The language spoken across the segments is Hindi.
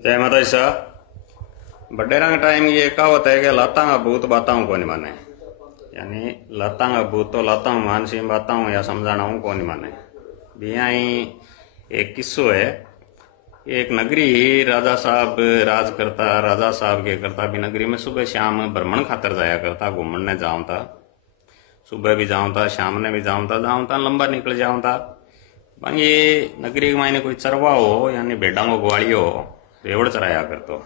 जय माता दी साहब। बडेरा का टाइम ये कहावत है कि लाता का भूत बाताओं को नहीं माने। यानी लाता का भूत तो लाता हूँ मानसी बाताओं या समझाना हूँ को नहीं माने। बिया ही एक किस्सो है। एक नगरी ही राजा साहब राज करता, राजा साहब के करता भी नगरी में सुबह शाम भ्रमण खातर जाया करता, घूमने जाऊँ था। सुबह भी जाऊँ था, शाम ने भी जाऊँ था, लंबा निकल जाऊँ था। ये नगरी के मायने कोई चरवा हो यानी भेड़ा को ग्वाली हो रेवड़ चराया करतो।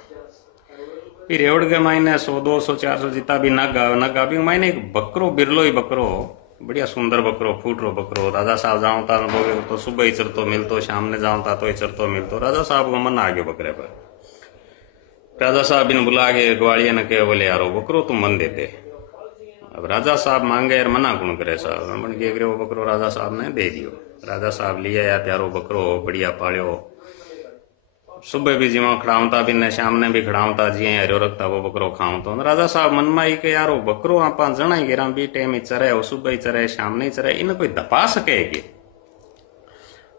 फिर रेवड़ के मायने 100 200 400 जितना भी नगा भी मायने एक बकरो बिरलो ही बकरो बढ़िया सुंदर बकरो फूटरो बकरो। राजा साहब जाऊँ था तो सुबह ही चरतो मिलतो, शाम ने जाऊँ था तो ही चरतो मिलतो। राजा साहब को मन आ गयो बकरे पर। राजा साहब इन बुला के ग्वालिया ने कहे बोले यारो बकरो तुम मन देते। अब राजा साहब मांगे यार मना कौन करे साहब मन के वो बकरो राजा साहब ने दे दियो। राजा साहब लिया या त्यारो बकरो बढ़िया पालियो। सुबह भी जिमा खड़ाऊता भी ने शाम ने भी खड़ाऊता जी हरियो रखता वो बकरो खाऊं तो राजा साहब मन में ही के यार वो बकरो आप जना ही गिरा बी टाइम ही चरे वो सुबह ही चरे शाम नहीं चरे इन कोई दपा सके कि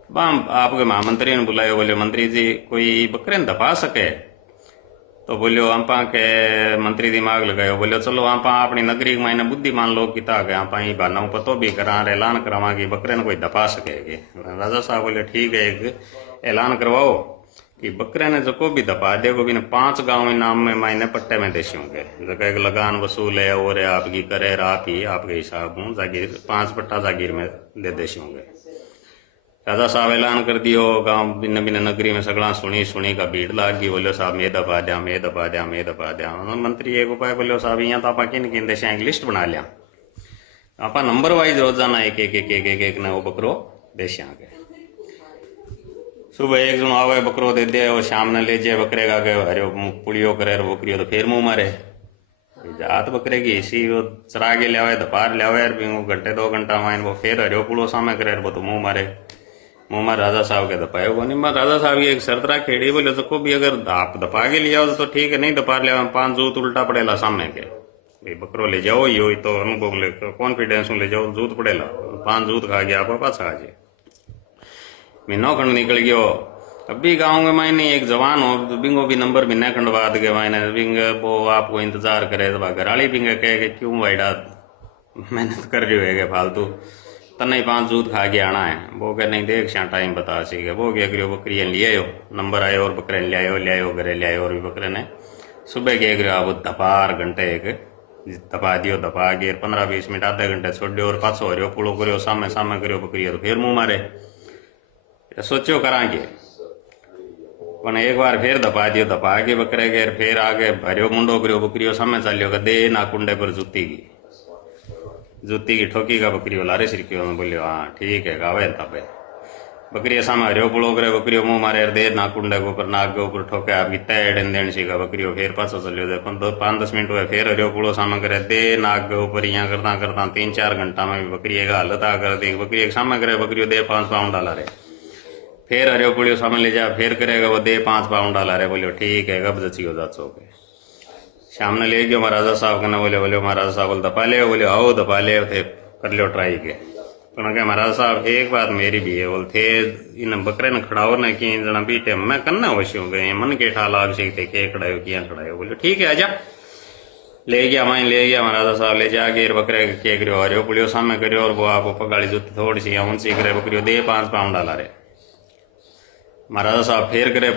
आपके महामंत्री ने बुलायो बोले मंत्री जी कोई बकरे ने दपा सके तो बोलियो आपा के मंत्री दिमाग लगायो बोलियो चलो आपा अपनी नगरी मायने बुद्धिमान लोग किता गए आपा ही बाना पतो भी करा ऐलान करवा कि बकरे ने कोई दपा सके। राजा साहब बोले ठीक है एक ऐलान करवाओ कि बकरे ने जो भी दपा दे भी 5 गांव नाम में मायने पट्टे में देशी होंगे जगह एक लगान वसूल है और आपकी करे आप ही आपके हिसाब हूँ जागीर 5 पट्टा जागीर में दे देशी होंगे। राजा साहब ऐलान कर दियो गांव भिन्न भिन्न नगरी में सगड़ा सुनी का भीड़ लाग गई। बोलो साहब मैं दबा दिया मैं दबा दिया मैं दबा दिया। मंत्री एक उपाय बोलो साहब यहाँ तो आप किन किन देशा एक लिस्ट बना लिया आप नंबर वाइज रोजाना एक ने वो बकरो देश के सुबह एक जन आवे बकरो दे दे और शाम ने ले जाए बकरे का अरे पुड़ियो करे बकरियो तो फिर मुंह मारे जात बकरे की इसी वो चरा के लिया दोपहर लिया घंटे 2 घंटा माइन वो फिर हरियो पुड़ो सामे करे वो तो मुंह मारे राजा साहब के दपाए को नहीं। राजा साहब की एक शर्त रखेड़ी बोले तो भी अगर आप दपा के लिया तो ठीक है नहीं दपा लिया 5 जूत उल्टा पड़ेला सामने के भाई बकरो ले जाओ यो तो अनुभव ले कॉन्फिडेंस ले जाओ जूत पड़ेला 5 जूत खा गया आप पाछा आज महीनों खंड निकल गयो। अभी गाँव में मायने एक जवान हो बिंगो भी नंबर महीना खंड बाद के मायने बिंग वो आपको इंतजार करे तो घराली बिंग कहे क्यों भाईडा मेहनत कर रही है फालतू तने 5 जूत खा के आना है वो कह नहीं देख शा टाइम बता सीखे वो क्या करियो बकरी ले आयो नंबर आयो और बकरे ले आयो घरे ले आयो और भी बकरे ने सुबह क्या करियो आप दपार घंटे एक दपा दियो दपा के 15-20 मिनट आधे घंटे छोड़ दियो और पाछो हरियो पुड़ो करियो सामे सामे करियो बकरी और फिर मुंह मारे सोचो करा के पण एक बार फिर दपा दियो दपा के बकरे के फिर आगे हरियो मुंडो करियो बकरियो सामे चलियो दे ना कुंडे पर जूती की ठोकी का बकरी लारे सिरकियो में बोलियो हाँ ठीक है गावे तबे बकरी सामे हरियो पुड़ो करे बकरियो मुंह मारे दे ना कुंडे के ऊपर नाक के ऊपर ठोके आपकी तय देन सी का बकरियो फिर पाछो चलियो दे 5-10 मिनट हुए फिर हरियो पुड़ो सामे करे दे नाक के ऊपर यहाँ करता 3-4 घंटा में भी बकरी का हालत आ कर दी बकरी सामे करे बकरियो दे 5 पाउंड डाला रे फिर हरियो पुड़ियो सामे ले जा फिर करेगा वो दे 5 पाउंड डाला रे बोलियो ठीक है कब जची हो जाचो के शाम ने ले गयो महाराजा साहब कने बोले महाराजा साहब बोले दपा ले बोले आओ दपा ले थे कर लो ट्राई के तो महाराजा साहब एक बात मेरी भी है बोलते इन बकरे ने खड़ाओ ने कि जना बीटे मैं कन्ना वश्यू गए मन के ठा लाग सीखते के खड़ायो किया खड़ायो बोले ठीक है आजा ले गया माइन ले गया महाराजा साहब ले जाके बकरे के करियो हरियो पुड़ियो सामे करियो और वो आपको पगाड़ी जूती थोड़ी सी ऊंची करे बकरियो दे 5 पाउंड डाला रे महाराजा साहब फिर करे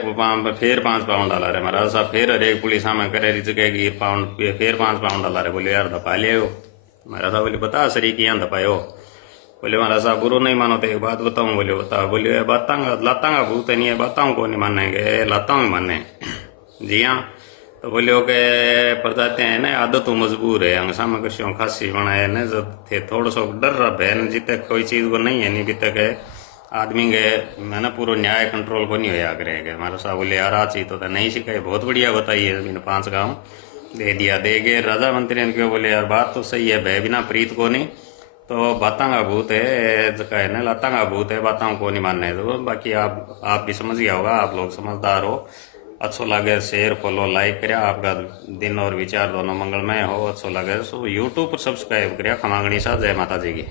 फिर 5 पाउंड डाला रे महाराजा साहब फिर हर एक पुलिस में करे जगह की पाउंड फिर 5 पाउंड डाला रे बोले यार दपा ले महाराजा साहब बोले बता सरी किया दपायो बोले महाराजा साहब गुरु नहीं मानो तो एक बात बताऊं बोले बता बोले लाता भूत नहीं है बाताओं को नहीं मानेंगे लाताओं में माने जी हाँ तो बोले ओके प्रजाते हैं ना आदत तो मजबूर है अंग सामे कश्यों खासी बनाए न जब थे थोड़ा सा डर रहा है जितने कोई चीज को नहीं है नहीं बीते के आदमी के मैंने पूरा न्याय कंट्रोल को नहीं होया करेगा। हमारा साहब बोले यार आ चीज तो नहीं सिखाई बहुत बढ़िया बताई है मैंने 5 गाँव दे दिया दे गए। राजा मंत्री ने क्यों बोले यार बात तो सही है भय बिना प्रीत को नहीं तो बातां का भूत है है ना लाता का भूत है बाताओं को नहीं मानना है तो बाकी आप भी समझ गया होगा आप लोग समझदार हो। अच्छो लगे शेयर फॉलो लाइक करिया आपका दिन और विचार दोनों मंगलमय हो। अच्छो लगे सो यूट्यूब पर सब्सक्राइब करिया खमागणी सा जय माता जी की।